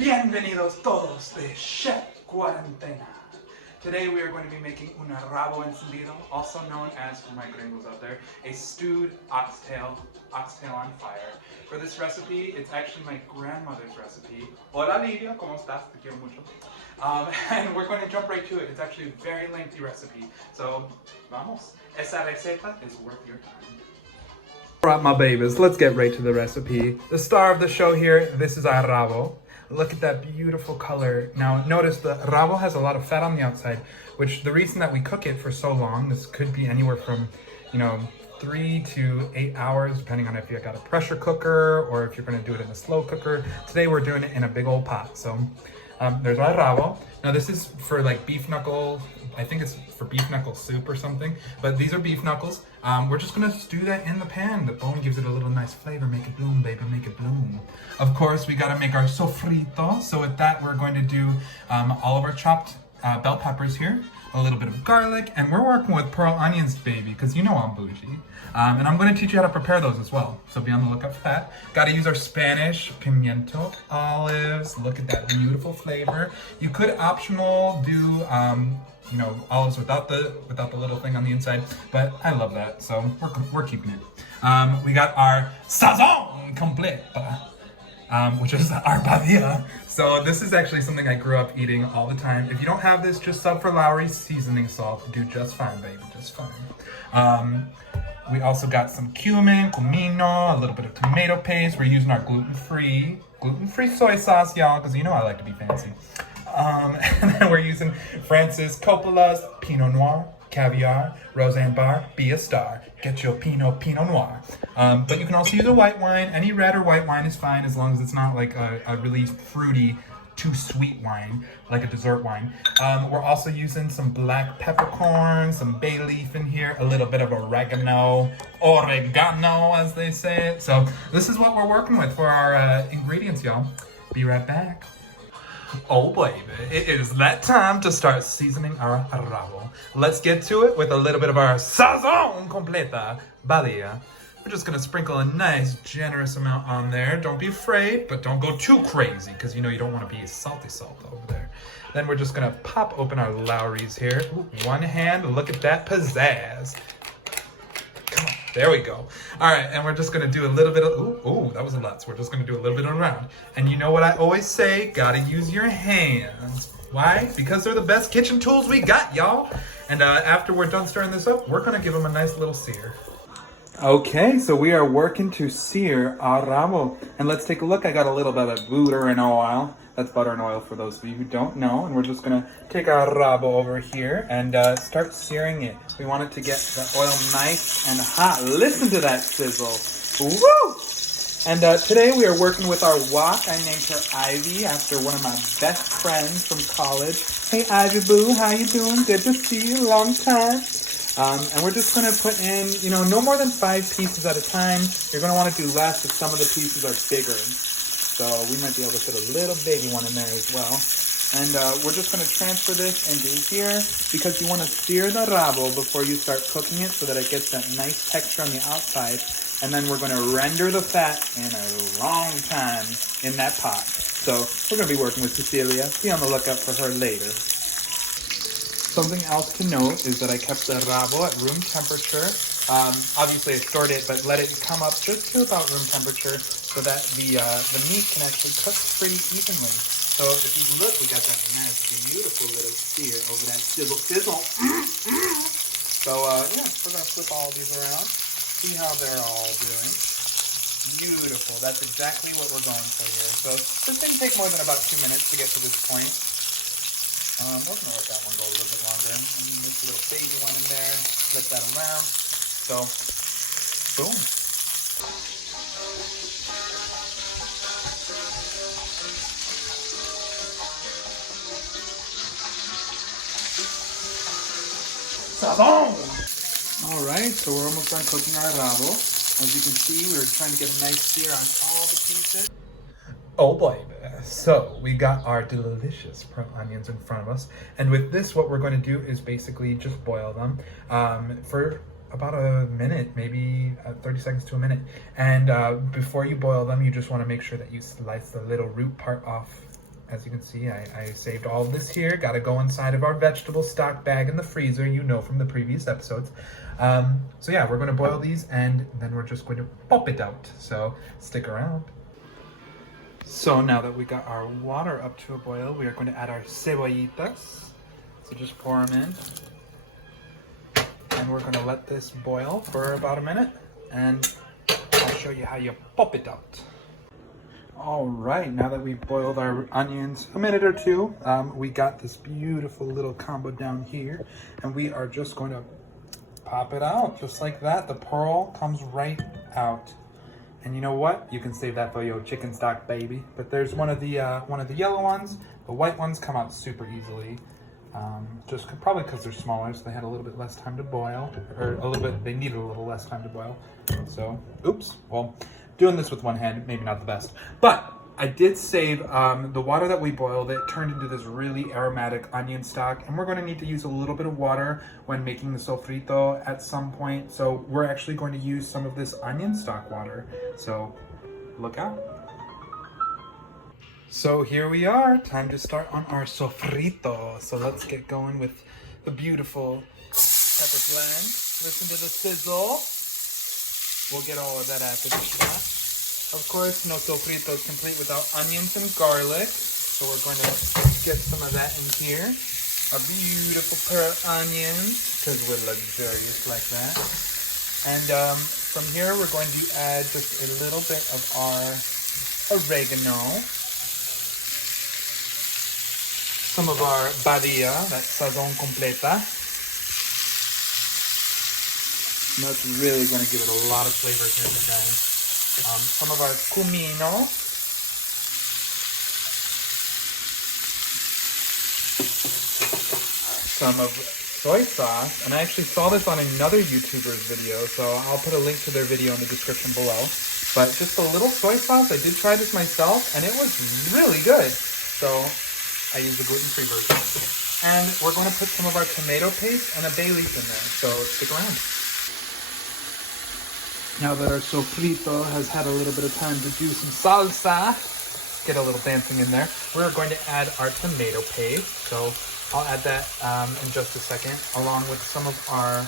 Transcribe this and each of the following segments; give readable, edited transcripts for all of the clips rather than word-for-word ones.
Bienvenidos todos de Chef Quarantina. Today we are going to be making un rabo encendido, also known as, for my gringos out there, a stewed oxtail on fire. For this recipe, it's actually my grandmother's recipe. Hola Livia, ¿cómo estás? Te quiero mucho. And we're going to jump right to it. It's actually a very lengthy recipe. So, vamos. Esa receta is worth your time. Alright, my babies, let's get right to the recipe. The star of the show here, this is our rabo. Look at that beautiful color. Now notice the rabo has a lot of fat on the outside, which the reason that we cook it for so long, this could be anywhere from, 3 to 8 hours, depending on if you got a pressure cooker or if you're gonna do it in a slow cooker. Today we're doing it in a big old pot. So there's our rabo. Now this is for like beef knuckle, I think it's for beef knuckle soup or something, but these are beef knuckles. We're just gonna stew that in the pan. The bone gives it a little nice flavor. Make it bloom, baby, make it bloom. Of course, we gotta make our sofrito. So with that, we're going to do all of our chopped bell peppers here, a little bit of garlic, and we're working with pearl onions, baby, because you know I'm bougie. And I'm gonna teach you how to prepare those as well. So be on the lookout for that. Gotta use our Spanish pimiento olives. Look at that beautiful flavor. You could optional do olives without the little thing on the inside, but I love that, so we're keeping it. We got our SAZÓN completa, which is our Badia. So this is actually something I grew up eating all the time. If you don't have this, just sub for Lowry's seasoning salt. Do just fine, baby, just fine. We also got some cumin, Cumino, a little bit of tomato paste. We're using our gluten-free soy sauce, y'all, because you know I like to be fancy. And then we're using Francis Coppola's Pinot Noir, caviar, Roseanne Barr, be a star. Get your Pinot Noir. But you can also use a white wine. Any red or white wine is fine as long as it's not like a really fruity, too sweet wine, like a dessert wine. We're also using some black peppercorn, some bay leaf in here, a little bit of oregano, as they say it. So this is what we're working with for our ingredients, y'all. Be right back. Oh baby, it is that time to start seasoning our rabo. Let's get to it with a little bit of our SAZÓN completa, Badia. We're just gonna sprinkle a nice generous amount on there. Don't be afraid, but don't go too crazy, because you don't want to be salty salt over there. Then we're just gonna pop open our Lowry's here. Ooh, one hand, look at that pizzazz. Come on, there we go. All right, and we're just gonna do a little bit of, ooh, that was a lot. So we're just gonna do a little bit around. And you know what I always say, gotta use your hands. Why? Because they're the best kitchen tools we got, y'all. And after we're done stirring this up, we're gonna give them a nice little sear. Okay, so we are working to sear our rabo. And let's take a look. I got a little bit of butter and oil. That's butter and oil for those of you who don't know. And we're just gonna take our rabo over here and start searing it. We want it to get the oil nice and hot. Listen to that sizzle. Woo! And today we are working with our wok. I named her Ivy after one of my best friends from college. Hey Ivy boo, how you doing? Good to see you, long time. And we're just gonna put in, no more than 5 pieces at a time. You're gonna wanna do less if some of the pieces are bigger. So we might be able to put a little baby one in there as well. And we're just gonna transfer this into here because you wanna sear the rabo before you start cooking it so that it gets that nice texture on the outside. And then we're gonna render the fat in a long time in that pot. So we're gonna be working with Cecilia. Be on the lookout for her later. Something else to note is that I kept the rabo at room temperature. Obviously I stored it, but let it come up just to about room temperature so that the meat can actually cook pretty evenly. So if you look, we got that nice, beautiful little sear over that sizzle. So yeah, we're gonna flip all these around, see how they're all doing. Beautiful, that's exactly what we're going for here. So this didn't take more than about 2 minutes to get to this point. We're going to let that one go a little bit longer. And this little baby one in there, flip that around. So, boom. SAZÓN! All right, so we're almost done cooking our rabo. As you can see, we're trying to get a nice sear on all the pieces. Oh boy, so we got our delicious pearl onions in front of us. And with this, what we're going to do is basically just boil them for about a minute, maybe 30 seconds to a minute. And before you boil them, you just want to make sure that you slice the little root part off as you can see, I saved all of this here. Got to go inside of our vegetable stock bag in the freezer, you know from the previous episodes. So yeah, we're going to boil these and then we're just going to pop it out. So stick around. So now that we got our water up to a boil, we are going to add our cebollitas. So just pour them in. And we're going to let this boil for about a minute. And I'll show you how you pop it out. All right, now that we've boiled our onions a minute or two, we got this beautiful little combo down here. And we are just going to pop it out just like that. The pearl comes right out. And you know what? You can save that for your chicken stock, baby. But there's one of the yellow ones. The white ones come out super easily. Probably because they're smaller, so they had a little bit less time to boil, or they needed a little less time to boil. So, oops. Well, doing this with one hand, maybe not the best. But I did save the water that we boiled. It turned into this really aromatic onion stock, and we're going to need to use a little bit of water when making the sofrito at some point. So we're actually going to use some of this onion stock water. So look out. So here we are, time to start on our sofrito. So let's get going with the beautiful pepper blend. Listen to the sizzle. We'll get all of that after the shot. Of course, no sofrito is complete without onions and garlic. So we're going to get some of that in here. Our beautiful pearl onions, because we're luxurious like that. And from here, we're going to add just a little bit of our oregano. Some of our Badia, that's SAZÓN completa. And that's really going to give it a lot of flavor here, guys. Some of our Cumino. Some of soy sauce. And I actually saw this on another YouTuber's video, so I'll put a link to their video in the description below. But just a little soy sauce. I did try this myself, and it was really good. So I use the gluten-free version. And we're going to put some of our tomato paste and a bay leaf in there, so stick around. Now that our sofrito has had a little bit of time to do some salsa, get a little dancing in there, we're going to add our tomato paste. So I'll add that in just a second, along with some of our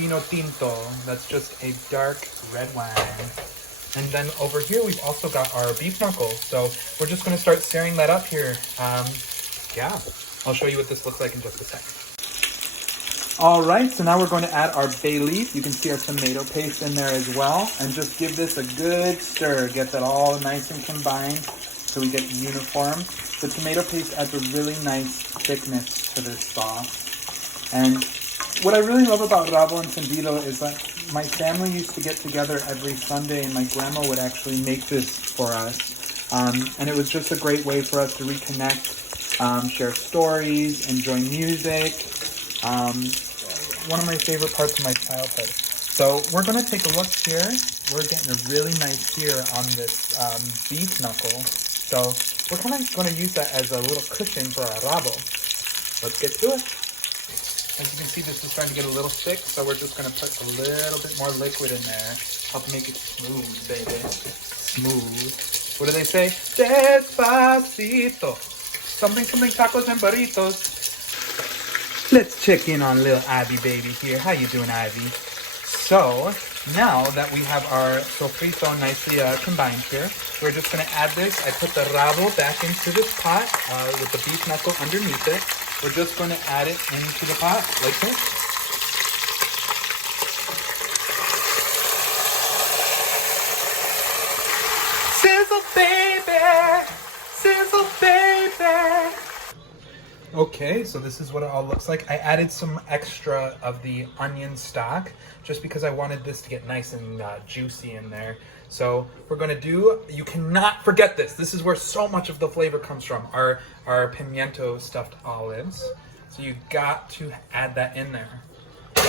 vino tinto. That's just a dark red wine. And then over here, we've also got our beef knuckles. So we're just going to start searing that up here. Yeah, I'll show you what this looks like in just a second. All right, so now we're going to add our bay leaf. You can see our tomato paste in there as well. And just give this a good stir. Get that all nice and combined so we get uniform. The tomato paste adds a really nice thickness to this sauce. And what I really love about Rabo Encendido is that my family used to get together every Sunday and my grandma would actually make this for us. And it was just a great way for us to reconnect, share stories, enjoy music. One of my favorite parts of my childhood. So we're going to take a look here. We're getting a really nice sear on this beef knuckle. So we're kind of going to use that as a little cushion for our rabo. Let's get to it. As you can see, this is starting to get a little thick, so we're just going to put a little bit more liquid in there. Help make it smooth, baby. Smooth. What do they say? Despacito. Something, tacos and burritos. Let's check in on little Ivy baby here. How you doing, Ivy? So, now that we have our sofrito nicely combined here, we're just going to add this. I put the rabo back into this pot with the beef knuckle underneath it. We're just going to add it into the pot like this. Sizzle, baby! Sizzle, baby! Okay, so this is what it all looks like. I added some extra of the onion stock just because I wanted this to get nice and juicy in there. So we're gonna do, you cannot forget this. This is where so much of the flavor comes from, our pimiento stuffed olives. So you got to add that in there.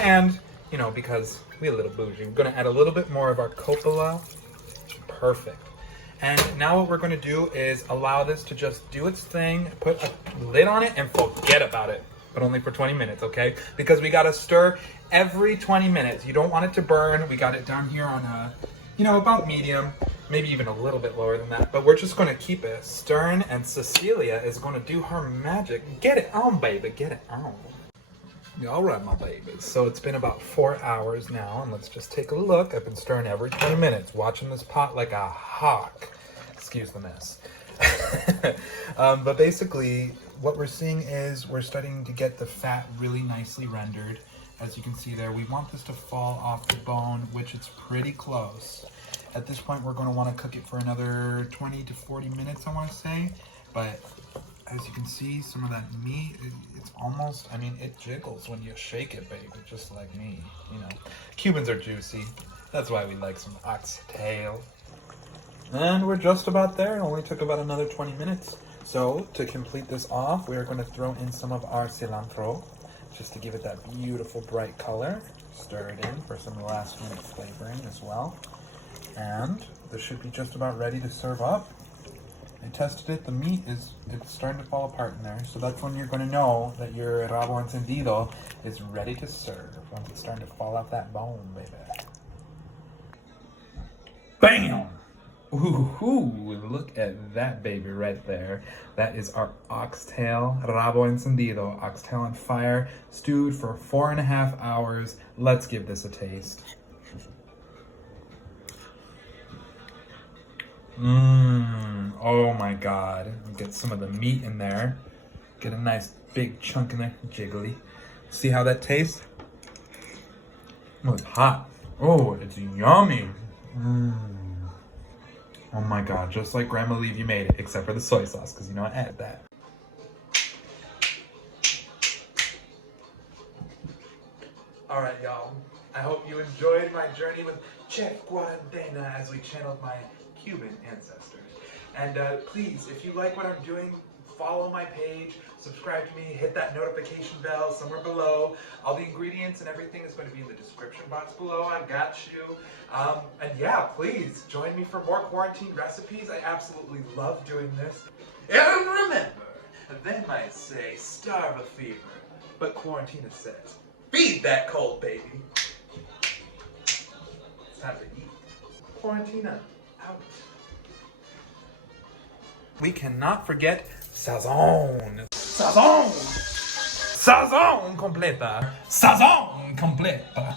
And, you know, because we're a little bougie, we're gonna add a little bit more of our coppola. Perfect. And now what we're going to do is allow this to just do its thing, put a lid on it, and forget about it. But only for 20 minutes, okay? Because we got to stir every 20 minutes. You don't want it to burn. We got it down here on, about medium. maybe even a little bit lower than that. But we're just going to keep it stirring, and Cecilia is going to do her magic. Get it on, baby, get it on. All right, my babies. So it's been about 4 hours now, and let's just take a look. I've been stirring every 20 minutes, watching this pot like a hawk. Excuse the mess. But basically, what we're seeing is we're starting to get the fat really nicely rendered. As you can see there, we want this to fall off the bone, which it's pretty close. At this point, we're going to want to cook it for another 20 to 40 minutes, I want to say. But as you can see, some of that meat, it's almost, I mean, it jiggles when you shake it, baby, just like me, you know. Cubans are juicy. That's why we like some oxtail. And we're just about there. It only took about another 20 minutes. So to complete this off, we are going to throw in some of our cilantro, just to give it that beautiful bright color. Stir it in for some last minute flavoring as well. And this should be just about ready to serve up. I tested it, the meat it's starting to fall apart in there. So that's when you're going to know that your Rabo Encendido is ready to serve. Once it's starting to fall off that bone, baby. Bam! Ooh, look at that baby right there. That is our oxtail, Rabo Encendido, oxtail on fire, stewed for 4.5 hours. Let's give this a taste. Oh my God. Get some of the meat in there. Get a nice big chunk in there, jiggly. See how that tastes? Oh, it's hot. Oh, it's yummy. Oh my God, just like Grandma Livia made it, except for the soy sauce, because you know I added that. All right, y'all. I hope you enjoyed my journey with Chef Quarantina as we channeled my Cuban ancestors. And please, if you like what I'm doing, follow my page, subscribe to me, hit that notification bell somewhere below. All the ingredients and everything is going to be in the description box below. I got you. And yeah, please join me for more quarantine recipes. I absolutely love doing this. And remember, they might say starve a fever, but Quarantina says feed that cold baby. It's time to eat. Quarantina out. We cannot forget SAZÓN. SAZÓN! SAZÓN completa! SAZÓN completa!